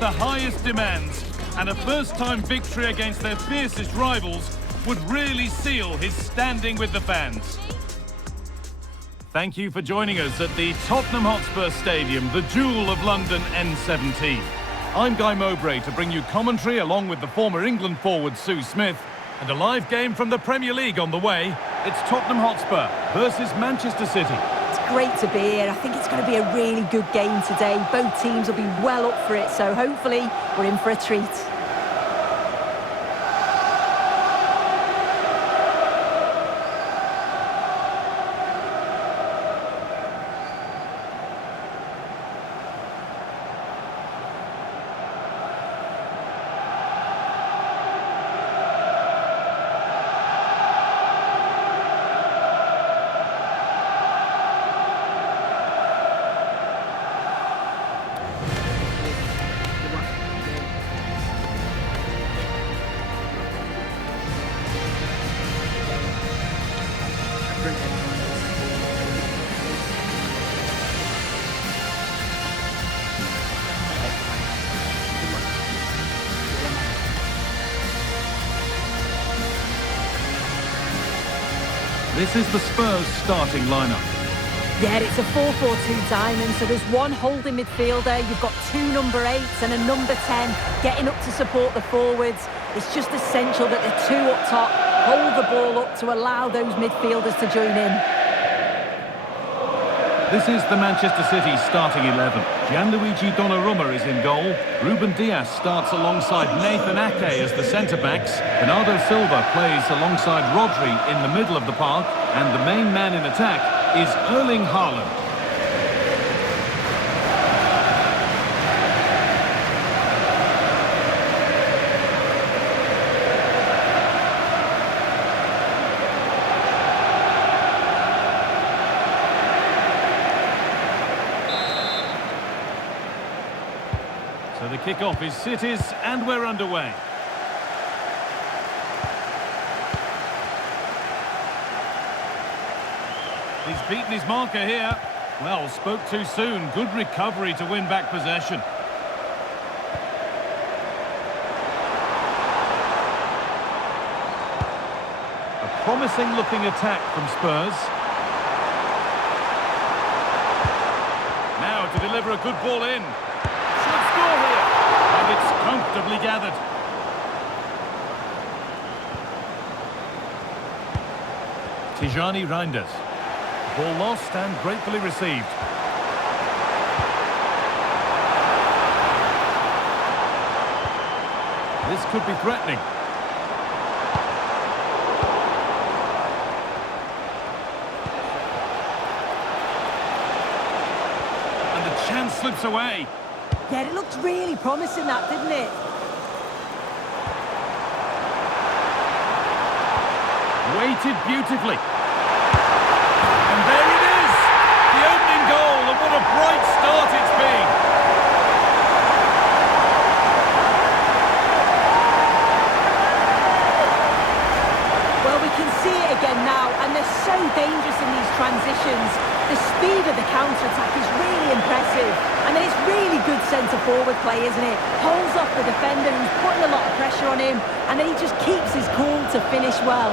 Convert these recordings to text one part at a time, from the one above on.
the highest demands, and a first-time victory against their fiercest rivals would really seal his standing with the fans. Thank you for joining us at the Tottenham Hotspur Stadium, the jewel of London N17. I'm Guy Mowbray to bring you commentary along with the former England forward Sue Smith, and a live game from the Premier League on the way. It's Tottenham Hotspur versus Manchester City. It's great to be here. I think it's going to be a really good game today. Both teams will be well up for it, so hopefully we're in for a treat. This is the Spurs starting lineup. Yeah, it's a 4-4-2 diamond, so there's one holding midfielder, you've got two number 8s and a number 10 getting up to support the forwards. It's just essential that the two up top hold the ball up to allow those midfielders to join in. This is the Manchester City starting 11. Gianluigi Donnarumma is in goal. Ruben Dias starts alongside Nathan Ake as the centre-backs. Bernardo Silva plays alongside Rodri in the middle of the park. And the main man in attack is Erling Haaland. So the kick-off is City's, and we're underway. He's beaten his marker here. Well, spoke too soon. Good recovery to win back possession. A promising-looking attack from Spurs. Now to deliver a good ball in. Score here, and it's comfortably gathered. Tijani Reinders. Ball lost and gratefully received. This could be threatening. And the chance slips away. Yeah, it looked really promising, that, didn't it? Weighted beautifully. And there it is! The opening goal, and what a bright start it's been! Well, we can see it again now, and they're so dangerous in these transitions. The speed of the counter-attack is really impressive. And then it's really good centre-forward play, isn't it? Holds off the defender who's putting a lot of pressure on him, and then he just keeps his cool to finish well.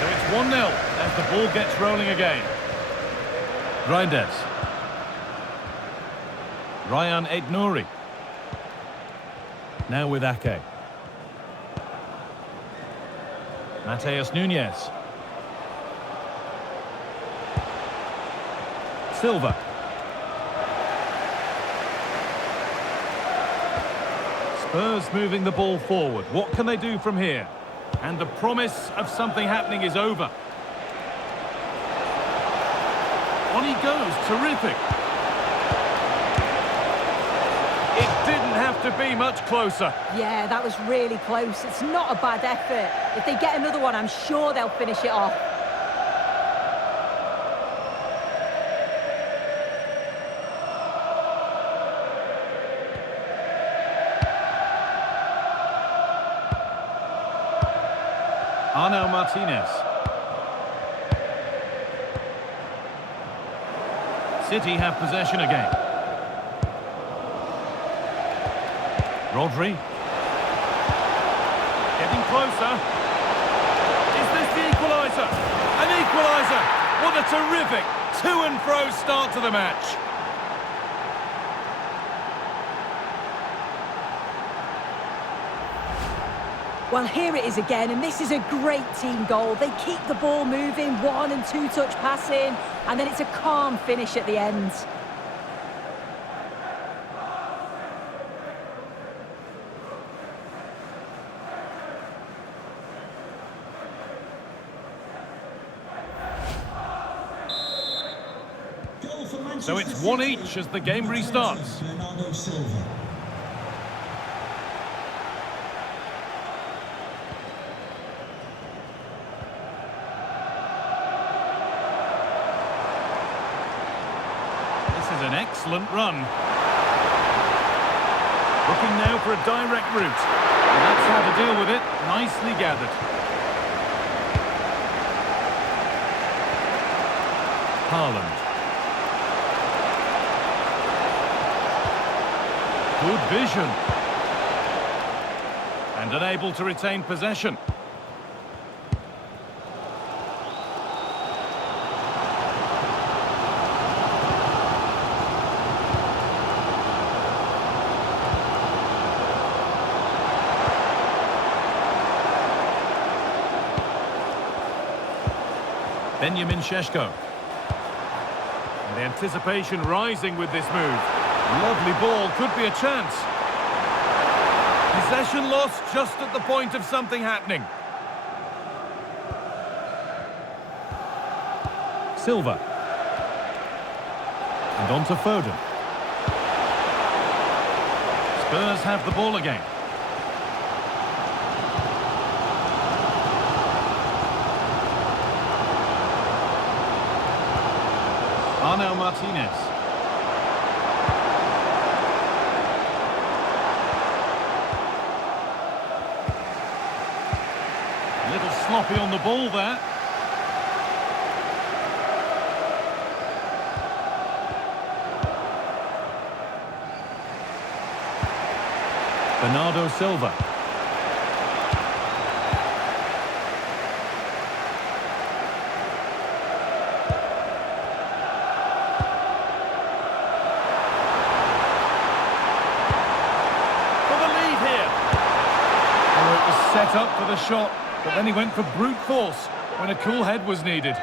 So it's 1-0 as the ball gets rolling again. Reinders. Ryan Aït-Nouri. Now with Ake. Mateus Nunes. Silva. Spurs moving the ball forward. What can they do from here? And the promise of something happening is over. On he goes, terrific. It didn't have to be much closer. Yeah, that was really close. It's not a bad effort. If they get another one, I'm sure they'll finish it off. Arnau Martinez. City have possession again. Rodri. Getting closer. Is this the equaliser? An equaliser! What a terrific to and fro start to the match. Well, here it is again, and this is a great team goal. They keep the ball moving, 1- and 2-touch passing, and then it's a calm finish at the end. So it's 1 each as the game restarts. An excellent run. Looking now for a direct route. And that's how to deal with it. Nicely gathered. Haaland. Good vision. And unable to retain possession. Benjamin Šeško. And the anticipation rising with this move. Lovely ball, could be a chance. Possession lost just at the point of something happening. Silva. And on to Foden. Spurs have the ball again. Arnau Martinez. A little sloppy on the ball there. Bernardo Silva. Set up for the shot, but then he went for brute force when a cool head was needed.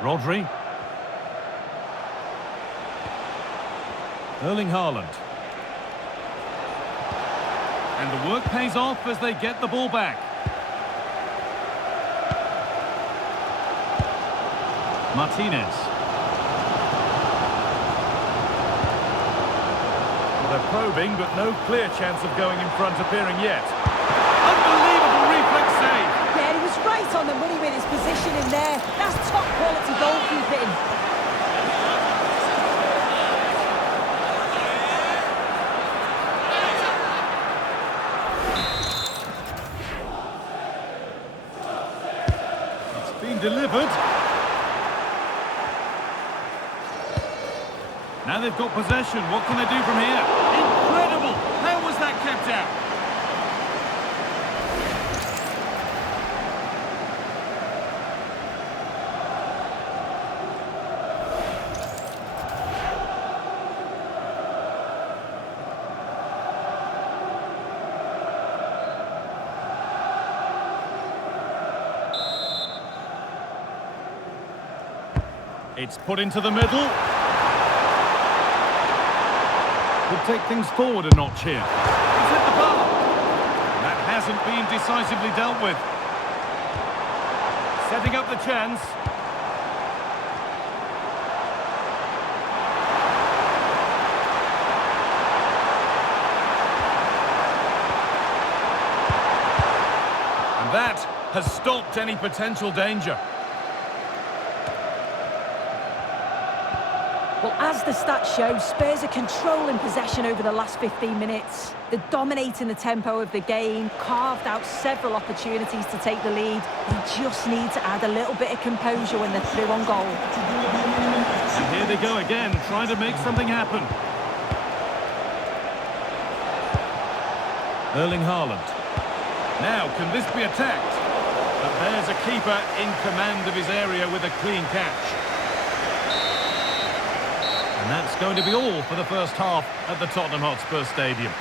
Rodri. Erling Haaland. And the work pays off as they get the ball back. Martinez. Well, they're probing, but no clear chance of going in front appearing yet. Unbelievable reflex save! Yeah, he was right on the money with his position in there. That's top quality goalkeeping. It's been delivered. Now they've got possession. What can they do from here? Incredible! How was that kept out? It's put into the middle. Could take things forward a notch here. He's hit the bar. That hasn't been decisively dealt with. Setting up the chance. And that has stopped any potential danger. As the stats show, Spurs are controlling possession over the last 15 minutes. They're dominating the tempo of the game, carved out several opportunities to take the lead. They just need to add a little bit of composure when they're through on goal. And here they go again, trying to make something happen. Erling Haaland. Now, can this be attacked? But there's a keeper in command of his area with a clean catch. And that's going to be all for the first half at the Tottenham Hotspur Stadium.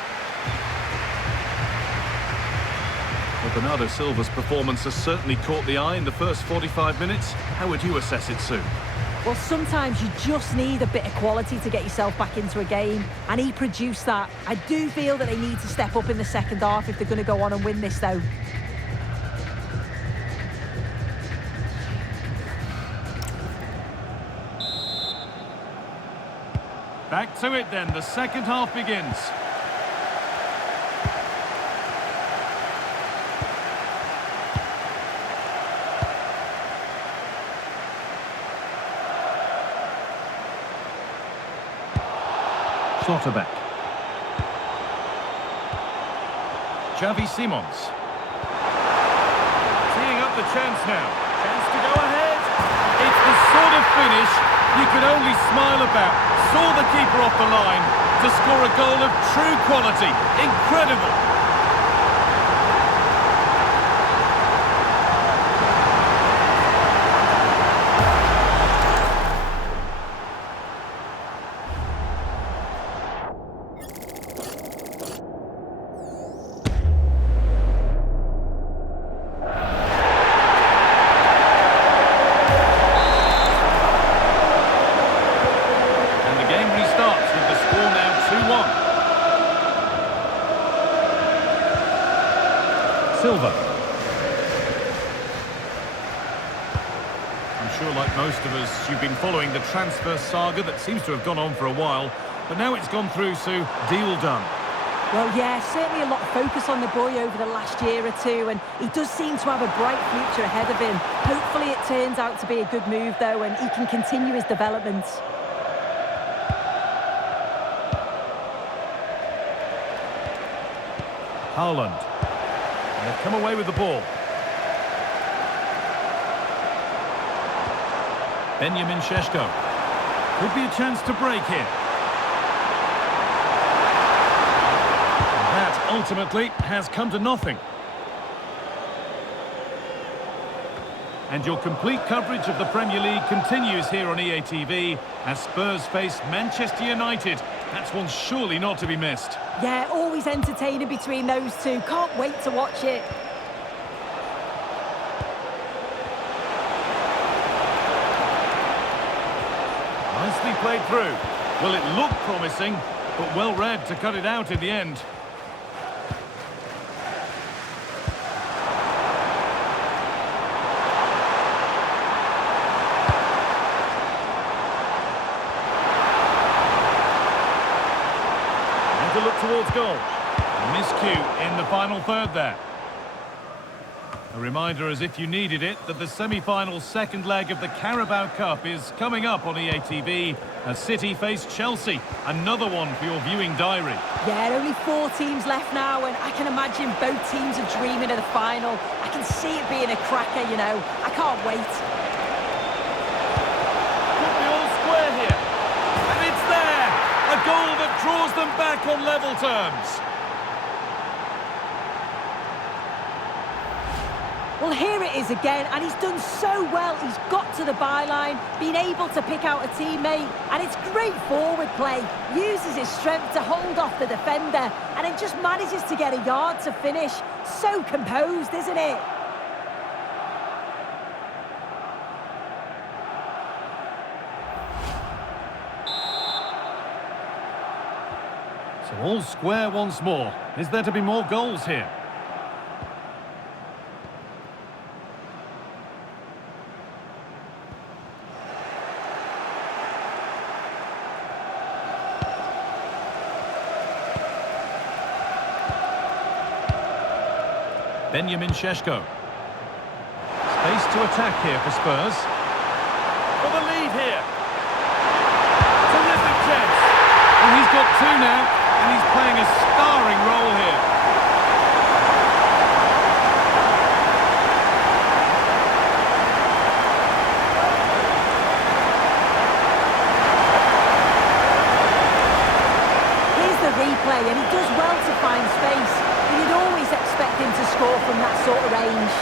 Well, Bernardo Silva's performance has certainly caught the eye in the first 45 minutes. How would you assess it, Sue? Well, sometimes you just need a bit of quality to get yourself back into a game, and he produced that. I do feel that they need to step up in the second half if they're going to go on and win this, though. Back to it then, the second half begins. Schlotterbeck. Xavi Simons. Teeing up the chance now. Chance to go ahead. It's the sort of finish you could only smile about. Saw the keeper off the line to score a goal of true quality. Incredible. Silva. I'm sure, like most of us, you've been following the transfer saga that seems to have gone on for a while, but now it's gone through, Sue. Deal done. Well, yeah, certainly a lot of focus on the boy over the last year or two, and he does seem to have a bright future ahead of him. Hopefully it turns out to be a good move, though, and he can continue his development. Haaland. And they've come away with the ball. Benjamin Šeško. Could be a chance to break here. And that ultimately has come to nothing. And your complete coverage of the Premier League continues here on EA TV as Spurs face Manchester United. That's one surely not to be missed. Yeah, always entertaining between those two. Can't wait to watch it. Nicely played through. Well, it looked promising, but well read to cut it out in the end. To look towards goal. Miscue in the final third there. A reminder, as if you needed it, that the semi-final second leg of the Carabao Cup is coming up on EA TV as City face Chelsea. Another one for your viewing diary. Yeah, only 4 teams left now, and I can imagine both teams are dreaming of the final. I can see it being a cracker, you know. I can't wait. Could be all square here. And it's there! A goal that draws them back on level terms. Well, here it is again, and he's done so well. He's got to the byline, been able to pick out a teammate, and it's great forward play. Uses his strength to hold off the defender, and then just manages to get a yard to finish. So composed, isn't it? So all square once more. Is there to be more goals here? Benjamin Šeško. Space to attack here for Spurs. For the lead here. Terrific got two now, and he's playing a starring role here. Here's the replay, and he does well to find space, but you'd always expect him to score from that sort of range.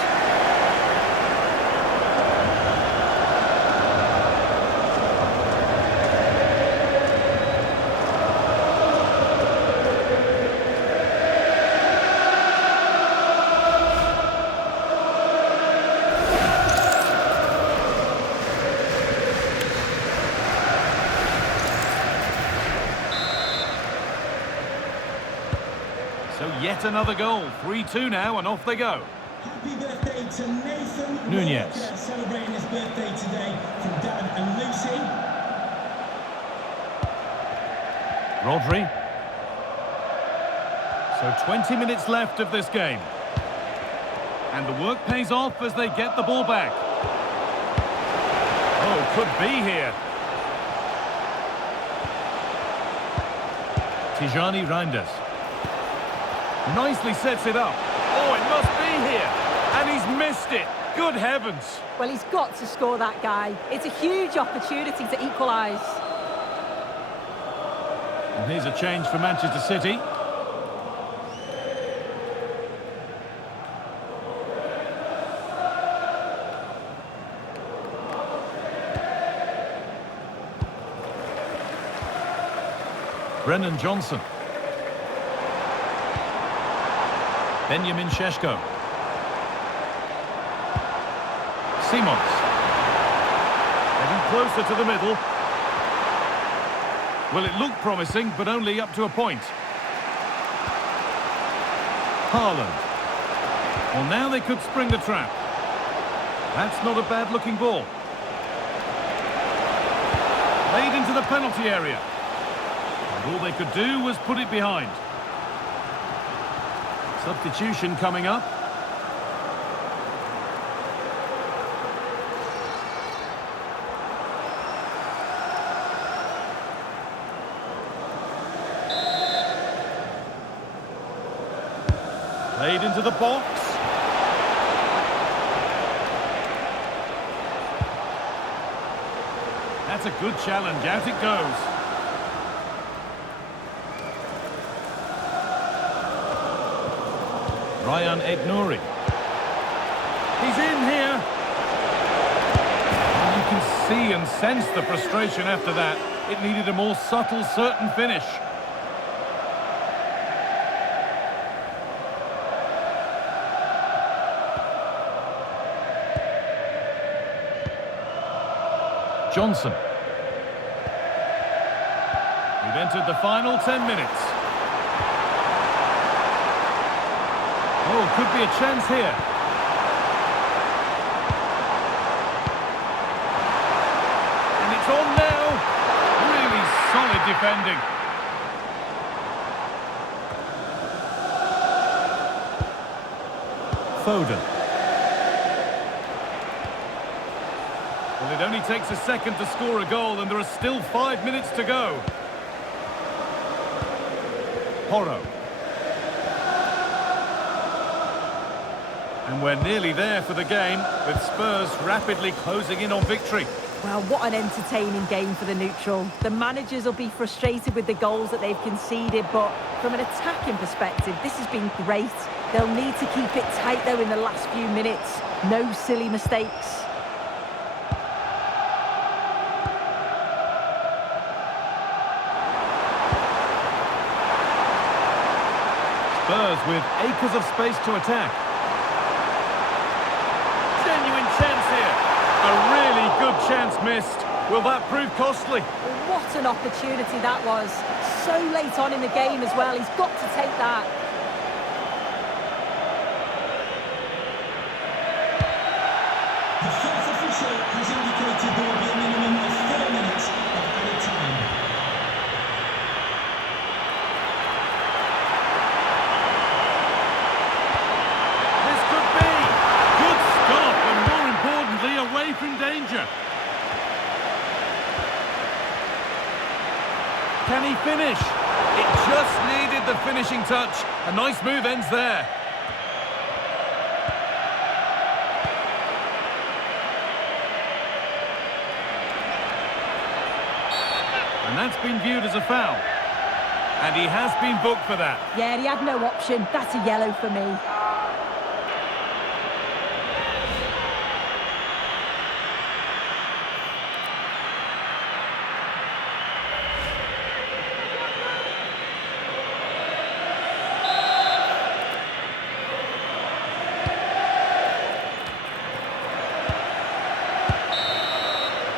So yet another goal. 3-2 now, and off they go. Happy birthday to Nathan Nunez. Walker, celebrating his birthday today from Dad and Lucy. Rodri. So 20 minutes left of this game. And the work pays off as they get the ball back. Oh, could be here. Tijani Reinders. Nicely sets it up. Oh, it must be here. And he's missed it. Good heavens. Well, he's got to score, that guy. It's a huge opportunity to equalise. And here's a change for Manchester City. Brennan Johnson. Benjamin Šeško. Simons. Getting closer to the middle. Well, it looked promising, but only up to a point. Haaland. Well, now they could spring the trap. That's not a bad-looking ball. Played into the penalty area. And all they could do was put it behind. Substitution coming up. Played into the box. That's a good challenge. Out it goes. Ryan Aït-Nouri. He's in here. And you can see and sense the frustration after that. It needed a more subtle, certain finish. Johnson. We've entered the final 10 minutes. Oh, could be a chance here. And it's on now. Really solid defending. Foden. Well, it only takes a second to score a goal, and there are still 5 minutes to go. Porro. And we're nearly there for the game, with Spurs rapidly closing in on victory. Well, what an entertaining game for the neutral. The managers will be frustrated with the goals that they've conceded, but from an attacking perspective, this has been great. They'll need to keep it tight, though, in the last few minutes. No silly mistakes. Spurs with acres of space to attack. Genuine chance here. A really good chance missed. Will that prove costly? What an opportunity that was. So late on in the game as well. He's got to take that. The fourth official has indicated there will be a minimum of 4 minutes of added time. This could be. Good stop, and more importantly, away from danger. Can he finish? It just needed the finishing touch. A nice move ends there. And that's been viewed as a foul. And he has been booked for that. Yeah, he had no option. That's a yellow for me.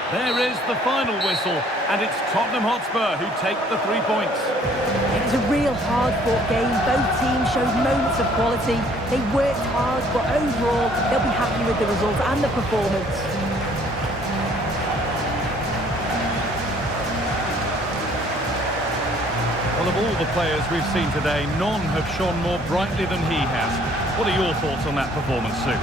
There is the final whistle, and it's Tottenham Hotspur who take the 3 points. It was a real hard-fought game. Both teams showed moments of quality. They worked hard, but overall, they'll be happy with the result and the performance. Well, of all the players we've seen today, none have shone more brightly than he has. What are your thoughts on that performance, Sue?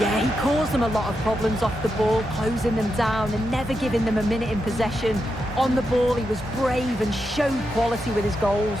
Yeah, he caused them a lot of problems off the ball, closing them down and never giving them a minute in possession. On the ball, he was brave and showed quality with his goals.